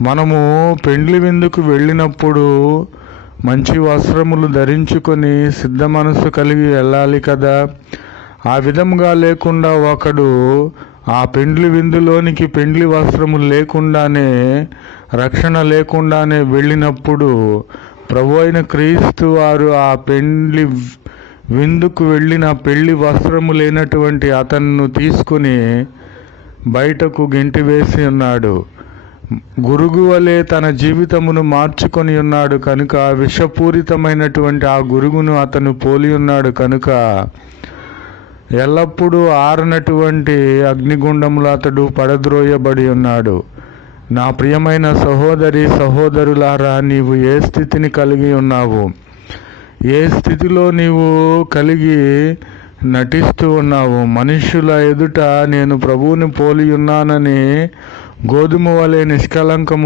మనము పెండ్లి విందుకు వెళ్ళినప్పుడు మంచి వస్త్రములు ధరించుకొని సిద్ధ మనసు కలిగి వెళ్ళాలి కదా. ఆ విధంగా లేకుండా ఒకడు ఆ పెండ్లి విందులోనికి పెండ్లి వస్త్రములు లేకుండానే, రక్షణ లేకుండానే వెళ్ళినప్పుడు ప్రభు అయిన క్రీస్తు వారు ఆ పెండ్లి విందుకు వెళ్ళిన పెళ్లి వస్త్రము లేనటువంటి అతన్ను తీసుకుని బయటకు గెంటివేసి ఉన్నాడు. గురుగు వలె తన జీవితమును మార్చుకొని ఉన్నాడు కనుక, విషపూరితమైనటువంటి ఆ గురుగును అతను పోలి ఉన్నాడు కనుక, ఎల్లప్పుడూ ఆరనటువంటి అగ్నిగుండములు అతడు పడద్రోయబడి ఉన్నాడు. నా ప్రియమైన సహోదరి సహోదరులారా, నీవు ఏ స్థితిని కలిగి ఉన్నావు? ఏ స్థితిలో నీవు కలిగి నటిస్తూ ఉన్నావు? మనుష్యుల ఎదుట నేను ప్రభువుని పోలి ఉన్నానని గోధుమ వలె నిష్కలంకము